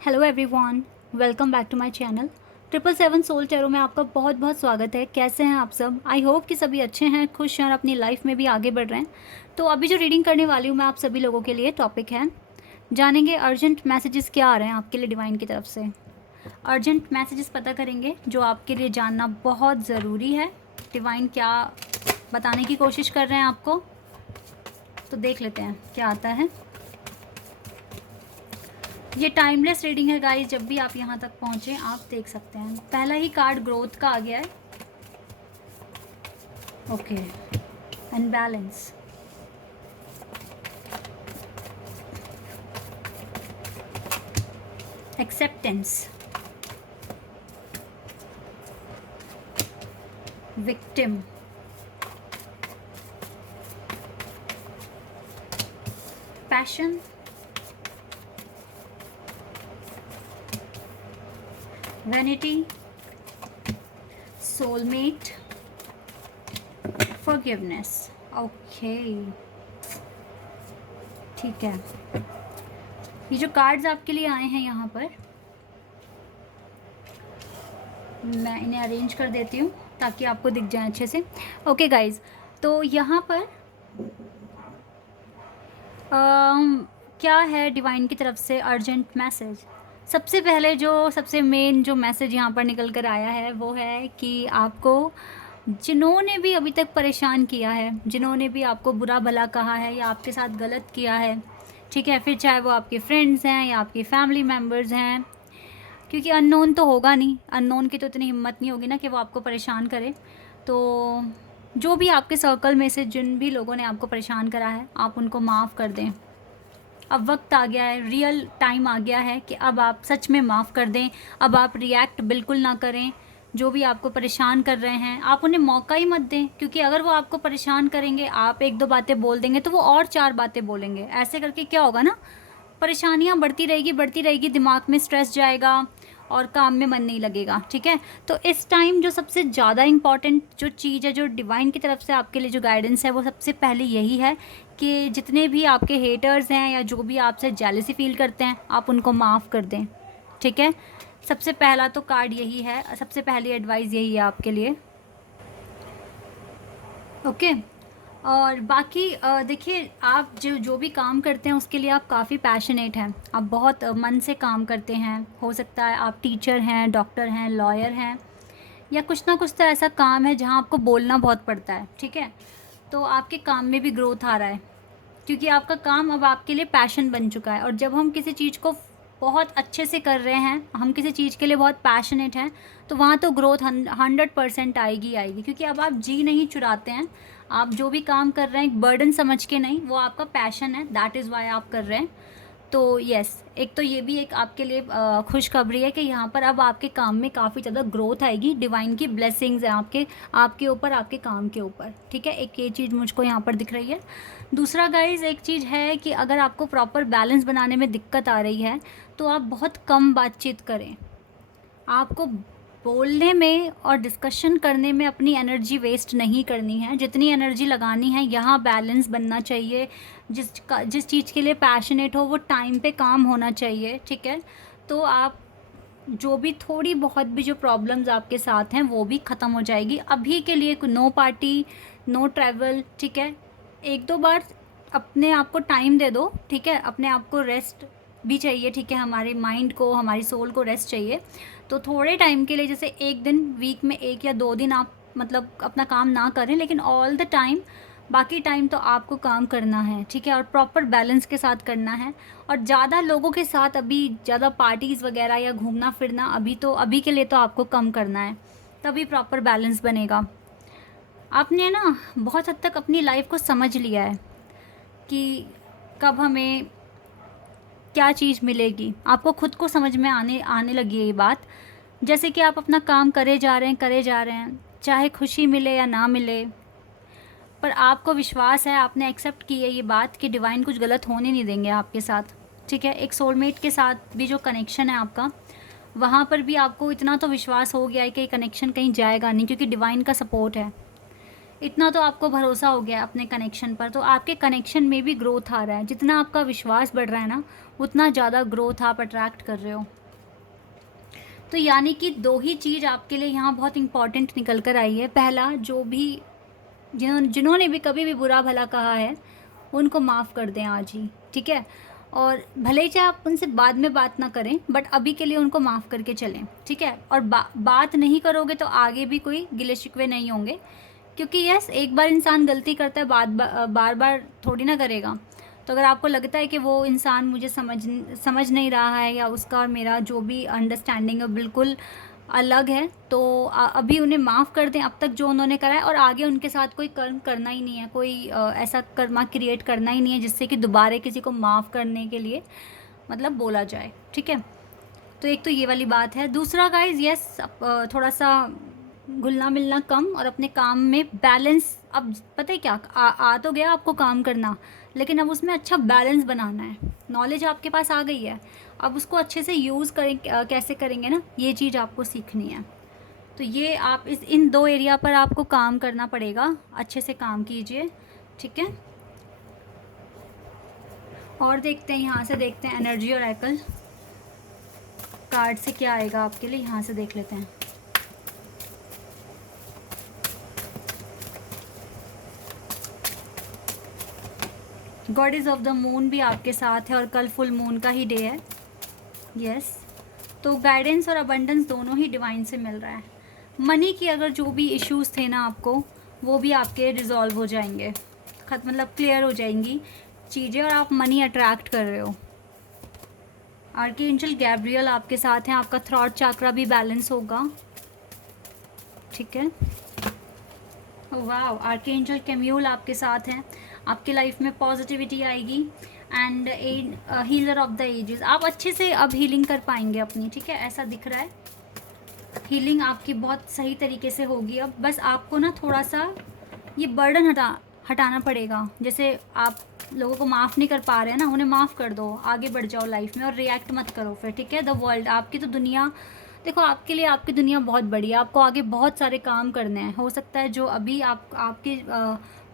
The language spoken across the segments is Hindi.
Hello everyone, welcome back to my channel. 777 soul tarot में आपका बहुत बहुत स्वागत है। कैसे हैं आप सब? आई होप कि सभी अच्छे हैं, खुश हैं और अपनी लाइफ में भी आगे बढ़ रहे हैं। तो अभी जो रीडिंग करने वाली हूँ मैं आप सभी लोगों के लिए, टॉपिक है जानेंगे अर्जेंट मैसेजेस क्या आ रहे हैं आपके लिए डिवाइन की तरफ से। अर्जेंट मैसेजेस पता करेंगे जो आपके लिए जानना बहुत ज़रूरी है। डिवाइन क्या बताने की कोशिश कर रहे हैं आपको, तो देख लेते हैं क्या आता है। ये टाइमलेस रीडिंग है गाइस, जब भी आप यहाँ तक पहुँचे आप देख सकते हैं। पहला ही कार्ड ग्रोथ का आ गया है। Okay, and balance, acceptance, victim, passion, vanity, soulmate, forgiveness. Okay, ठीक है। ये जो कार्ड्स आपके लिए आए हैं यहाँ पर, मैं इन्हें अरेंज कर देती हूँ ताकि आपको दिख जाए अच्छे से। ओके गाइज, तो यहाँ पर क्या है डिवाइन की तरफ से अर्जेंट मैसेज। सबसे पहले जो सबसे मेन जो मैसेज यहाँ पर निकल कर आया है वो है कि आपको जिन्होंने भी अभी तक परेशान किया है, जिन्होंने भी आपको बुरा भला कहा है या आपके साथ गलत किया है, ठीक है, फिर चाहे वो आपके फ्रेंड्स हैं या आपके फैमिली मेम्बर्स हैं, क्योंकि अननोन तो होगा नहीं, अननोन की तो इतनी हिम्मत नहीं होगी ना कि वो आपको परेशान करे। तो जो भी आपके सर्कल में से जिन भी लोगों ने आपको परेशान करा है, आप उनको माफ़ कर दें। अब वक्त आ गया है, रियल टाइम आ गया है कि अब आप सच में माफ़ कर दें। अब आप रिएक्ट बिल्कुल ना करें। जो भी आपको परेशान कर रहे हैं आप उन्हें मौका ही मत दें, क्योंकि अगर वो आपको परेशान करेंगे, आप एक दो बातें बोल देंगे तो वो और चार बातें बोलेंगे। ऐसे करके क्या होगा ना, परेशानियाँ बढ़ती रहेगी, दिमाग में स्ट्रेस जाएगा और काम में मन नहीं लगेगा। ठीक है, तो इस टाइम जो सबसे ज़्यादा इम्पॉर्टेंट जो चीज़ है, जो डिवाइन की तरफ से आपके लिए जो गाइडेंस है, वो सबसे पहले यही है कि जितने भी आपके हेटर्स हैं या जो भी आपसे जेलसी फील करते हैं, आप उनको माफ़ कर दें। ठीक है, सबसे पहला तो कार्ड यही है, सबसे पहली एडवाइस यही है आपके लिए। ओके, और बाकी देखिए, आप जो जो भी काम करते हैं उसके लिए आप काफ़ी पैशनेट हैं, आप बहुत मन से काम करते हैं। हो सकता है आप टीचर हैं, डॉक्टर हैं, लॉयर हैं, या कुछ ना कुछ तो ऐसा काम है जहाँ आपको बोलना बहुत पड़ता है। ठीक है, तो आपके काम में भी ग्रोथ आ रहा है, क्योंकि आपका काम अब आपके लिए पैशन बन चुका है। और जब हम किसी चीज़ को बहुत अच्छे से कर रहे हैं, हम किसी चीज़ के लिए बहुत पैशनेट हैं, तो वहाँ तो ग्रोथ 100% आएगी आएगी, क्योंकि अब आप जी नहीं चुराते हैं। आप जो भी काम कर रहे हैं एक बर्डन समझ के नहीं, वो आपका पैशन है, दैट इज़ वाई आप कर रहे हैं। तो यस, एक तो ये भी एक आपके लिए खुशखबरी है कि यहाँ पर अब आपके काम में काफ़ी ज़्यादा ग्रोथ आएगी। डिवाइन की ब्लेसिंग्स हैं आपके ऊपर, आपके काम के ऊपर। ठीक है, एक ये चीज़ मुझको यहाँ पर दिख रही है। दूसरा गाइज, एक चीज़ है कि अगर आपको प्रॉपर बैलेंस बनाने में दिक्कत आ रही है तो आप बहुत कम बातचीत करें। आपको बोलने में और डिस्कशन करने में अपनी एनर्जी वेस्ट नहीं करनी है। जितनी एनर्जी लगानी है, यहाँ बैलेंस बनना चाहिए। जिस चीज़ के लिए पैशनेट हो वो टाइम पे काम होना चाहिए। ठीक है, तो आप जो भी थोड़ी बहुत भी जो प्रॉब्लम्स आपके साथ हैं वो भी ख़त्म हो जाएगी। अभी के लिए नो पार्टी, नो ट्रैवल। ठीक है, एक दो बार अपने आप को टाइम दे दो। ठीक है, अपने आप को रेस्ट भी चाहिए। ठीक है, हमारे माइंड को, हमारी सोल को रेस्ट चाहिए। तो थोड़े टाइम के लिए, जैसे एक दिन वीक में 1 या 2 दिन आप मतलब अपना काम ना करें, लेकिन ऑल द टाइम, बाकी टाइम तो आपको काम करना है। ठीक है, और प्रॉपर बैलेंस के साथ करना है। और ज़्यादा लोगों के साथ अभी ज़्यादा पार्टीज़ वगैरह या घूमना फिरना अभी के लिए तो आपको कम करना है, तभी प्रॉपर बैलेंस बनेगा। आपने ना बहुत हद तक अपनी लाइफ को समझ लिया है कि कब हमें क्या चीज़ मिलेगी। आपको खुद को समझ में आने आने लगी है ये बात। जैसे कि आप अपना काम करे जा रहे हैं, चाहे खुशी मिले या ना मिले, पर आपको विश्वास है, आपने एक्सेप्ट की है ये बात कि डिवाइन कुछ गलत होने नहीं देंगे आपके साथ। ठीक है, एक सोलमेट के साथ भी जो कनेक्शन है आपका, वहाँ पर भी आपको इतना तो विश्वास हो गया है कि कनेक्शन कहीं जाएगा नहीं, क्योंकि डिवाइन का सपोर्ट है। इतना तो आपको भरोसा हो गया है अपने कनेक्शन पर, तो आपके कनेक्शन में भी ग्रोथ आ रहा है। जितना आपका विश्वास बढ़ रहा है ना, उतना ज़्यादा ग्रोथ आप अट्रैक्ट कर रहे हो। तो यानी कि 2 ही चीज़ आपके लिए यहाँ बहुत इम्पॉर्टेंट निकल कर आई है। पहला, जो भी जिन्होंने भी कभी भी बुरा भला कहा है, उनको माफ़ कर दें आज ही, ठीक है? और भले ही चाहे आप उनसे बाद में बात ना करें, बट अभी के लिए उनको माफ़ करके चलें, ठीक है? और बात नहीं करोगे तो आगे भी कोई गिले शिकवे नहीं होंगे, क्योंकि यस, एक बार इंसान गलती करता है, बार बार थोड़ी ना करेगा। तो अगर आपको लगता है कि वो इंसान मुझे समझ नहीं रहा है, या उसका और मेरा जो भी अंडरस्टैंडिंग है बिल्कुल अलग है, तो अभी उन्हें माफ़ कर दें अब तक जो उन्होंने करा है, और आगे उनके साथ कोई कर्म करना ही नहीं है, कोई ऐसा कर्मा क्रिएट करना ही नहीं है जिससे कि दोबारा किसी को माफ़ करने के लिए मतलब बोला जाए, ठीक है? तो एक तो ये वाली बात है। दूसरा गाइज़, यस, थोड़ा सा घुलना मिलना कम, और अपने काम में बैलेंस। अब पता है क्या, आ तो गया आपको काम करना, लेकिन अब उसमें अच्छा बैलेंस बनाना है। नॉलेज आपके पास आ गई है, अब उसको अच्छे से यूज़ करें, कैसे करेंगे ना, ये चीज़ आपको सीखनी है। तो ये आप इन 2 एरिया पर आपको काम करना पड़ेगा, अच्छे से काम कीजिए, ठीक है? और देखते हैं, यहाँ से देखते हैं एनर्जी और एकल कार्ड से क्या आएगा आपके लिए। यहाँ से देख लेते हैं। गॉडेस ऑफ द मून भी आपके साथ है, और कल फुल मून का ही डे है। यस, तो गाइडेंस और अबंडेंस दोनों ही डिवाइन से मिल रहा है। मनी की अगर जो भी इश्यूज़ थे ना आपको, वो भी आपके रिजॉल्व हो जाएंगे, मतलब क्लियर हो जाएंगी चीज़ें, और आप मनी अट्रैक्ट कर रहे हो। आर्कएंजल गैब्रियल आपके साथ हैं, आपका थ्रॉट चक्रा भी बैलेंस होगा, ठीक है? वाह, आर्कएंजल कैम्यूल आपके साथ हैं, आपकी लाइफ में पॉजिटिविटी आएगी। And healer of the ages, आप अच्छे से अब हीलिंग कर पाएंगे अपनी, ठीक है? ऐसा दिख रहा है, हीलिंग आपकी बहुत सही तरीके से होगी। अब बस आपको ना थोड़ा सा ये बर्डन हटाना पड़ेगा। जैसे आप लोगों को माफ़ नहीं कर पा रहे हैं ना, उन्हें माफ़ कर दो, आगे बढ़ जाओ लाइफ में, और रिएक्ट मत करो फिर, ठीक है? द वर्ल्ड, आपकी तो दुनिया, देखो आपके लिए आपकी दुनिया बहुत बड़ी है, आपको आगे बहुत सारे काम करने हैं। हो सकता है जो अभी आपकी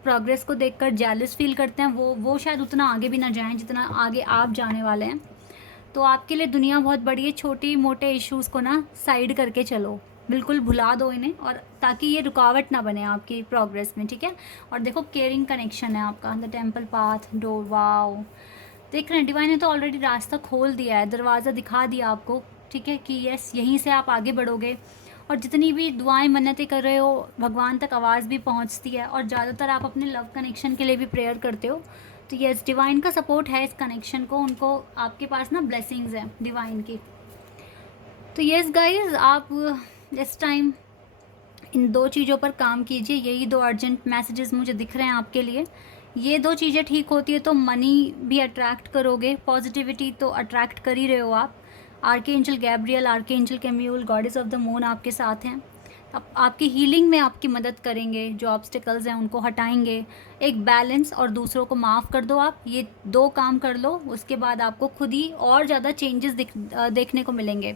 प्रोग्रेस को देखकर जेलस फील करते हैं, वो शायद उतना आगे भी ना जाएं जितना आगे आप जाने वाले हैं। तो आपके लिए दुनिया बहुत बड़ी है, छोटी मोटे इश्यूज़ को ना साइड करके चलो, बिल्कुल भुला दो इन्हें, और ताकि ये रुकावट ना बने आपकी प्रोग्रेस में, ठीक है? और देखो केयरिंग कनेक्शन है आपका, the temple path door, wow, देख रहे हैं डिवाइन ने तो ऑलरेडी रास्ता खोल दिया है, दरवाज़ा दिखा दिया आपको, ठीक है? कि यस, यहीं से आप आगे बढ़ोगे, और जितनी भी दुआएं मन्नतें कर रहे हो, भगवान तक आवाज़ भी पहुंचती है, और ज़्यादातर आप अपने लव कनेक्शन के लिए भी प्रेयर करते हो। तो यस, डिवाइन का सपोर्ट है इस कनेक्शन को, उनको आपके पास ना ब्लेसिंग्स हैं डिवाइन की। तो यस गाइज, आप इस टाइम इन 2 चीज़ों पर काम कीजिए, यही 2 अर्जेंट मैसेजेस मुझे दिख रहे हैं आपके लिए। ये 2 चीज़ें ठीक होती है तो मनी भी अट्रैक्ट करोगे, पॉजिटिविटी तो अट्रैक्ट कर ही रहे हो आप। Archangel Gabriel, archangel Chamuel, goddess of the moon आपके साथ हैं। अब आपकी हीलिंग में आपकी मदद करेंगे, जो ऑब्स्टिकल्स हैं उनको हटाएंगे, एक बैलेंस, और दूसरों को माफ़ कर दो। आप ये 2 काम कर लो, उसके बाद आपको खुद ही और ज़्यादा चेंजेस देखने को मिलेंगे,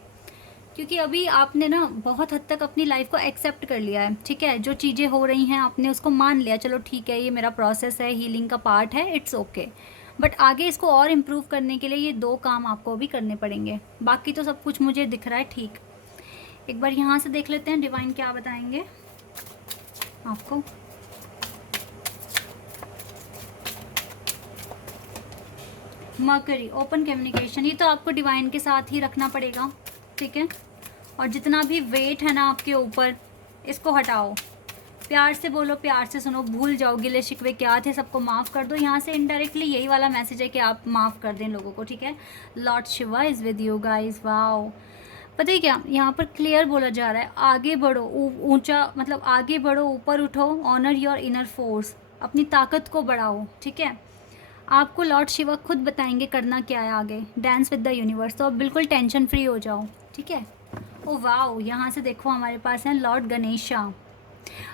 क्योंकि अभी आपने ना बहुत हद तक अपनी लाइफ को एक्सेप्ट कर लिया है, ठीक है? जो चीज़ें हो रही हैं आपने उसको मान लिया, चलो ठीक है, ये मेरा प्रोसेस है, हीलिंग का पार्ट है, इट्स ओके। बट आगे इसको और इम्प्रूव करने के लिए ये 2 काम आपको भी करने पड़ेंगे। बाकी तो सब कुछ मुझे दिख रहा है ठीक। एक बार यहाँ से देख लेते हैं डिवाइन क्या बताएंगे आपको। मर्करी, ओपन कम्युनिकेशन, ये तो आपको डिवाइन के साथ ही रखना पड़ेगा, ठीक है? और जितना भी वेट है ना आपके ऊपर, इसको हटाओ, प्यार से बोलो, प्यार से सुनो, भूल जाओ गिले शिकवे क्या थे, सबको माफ़ कर दो। यहाँ से इनडायरेक्टली यही वाला मैसेज है कि आप माफ़ कर दें लोगों को, ठीक है? Lord Shiva is with you guys, wow. पता है क्या, यहाँ पर क्लियर बोला जा रहा है, आगे बढ़ो, ऊंचा, मतलब आगे बढ़ो, ऊपर उठो, ऑनर योर इनर फोर्स, अपनी ताकत को बढ़ाओ, ठीक है? आपको लॉर्ड शिवा खुद बताएंगे करना क्या है आगे, डांस विद द यूनिवर्स। तो अब बिल्कुल टेंशन फ्री हो जाओ, ठीक है? ओ वाओ, यहाँ से देखो हमारे पास हैं lord Ganesha,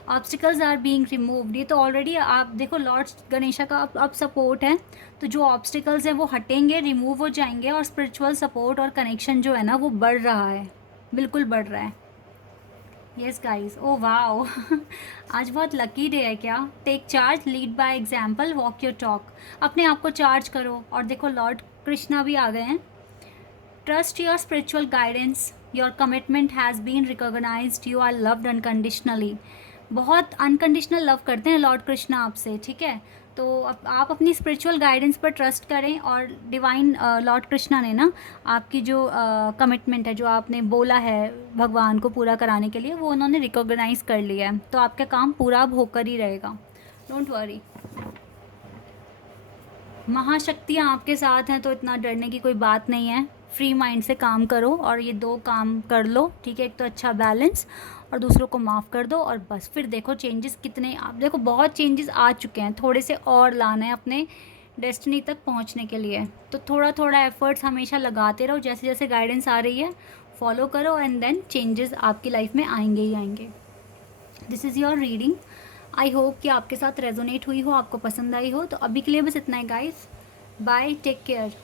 obstacles are being removed. ये तो ऑलरेडी आप देखो लॉर्ड गणेशा का अब सपोर्ट है, तो जो ऑब्स्टिकल्स हैं वो हटेंगे, रिमूव हो जाएंगे, और स्पिरिचुअल सपोर्ट और कनेक्शन जो है ना वो बढ़ रहा है, बिल्कुल बढ़ रहा है। Yes guys, oh wow. आज बहुत लकी डे है क्या? Take charge, lead by example, walk your talk. अपने आप को चार्ज करो। और देखो लॉर्ड कृष्णा भी आ गए हैं। Trust your spiritual guidance, your commitment has been recognised, you are loved unconditionally. बहुत अनकंडीशनल लव करते हैं लॉर्ड कृष्णा आपसे, ठीक है। तो आप अपनी स्पिरिचुअल गाइडेंस पर ट्रस्ट करें, और डिवाइन लॉर्ड कृष्णा ने ना आपकी जो कमिटमेंट है, जो आपने बोला है भगवान को पूरा कराने के लिए, वो उन्होंने रिकॉग्नाइज कर लिया है। तो आपका काम पूरा अब होकर ही रहेगा, डोंट वरी। महाशक्तियाँ आपके साथ हैं, तो इतना डरने की कोई बात नहीं है। फ्री माइंड से काम करो और ये दो काम कर लो, ठीक है। एक तो अच्छा बैलेंस, और दूसरों को माफ़ कर दो, और बस फिर देखो चेंजेस कितने। आप देखो बहुत चेंजेस आ चुके हैं, थोड़े से और लाना है अपने डेस्टिनी तक पहुंचने के लिए। तो थोड़ा थोड़ा एफर्ट्स हमेशा लगाते रहो, जैसे जैसे गाइडेंस आ रही है फॉलो करो, एंड देन चेंजेस आपकी लाइफ में आएंगे ही आएंगे। This is your reading. I hope कि आपके साथ रेजोनेट हुई हो, आपको पसंद आई हो। तो अभी के लिए बस इतना ही गाइस, बाय, टेक केयर।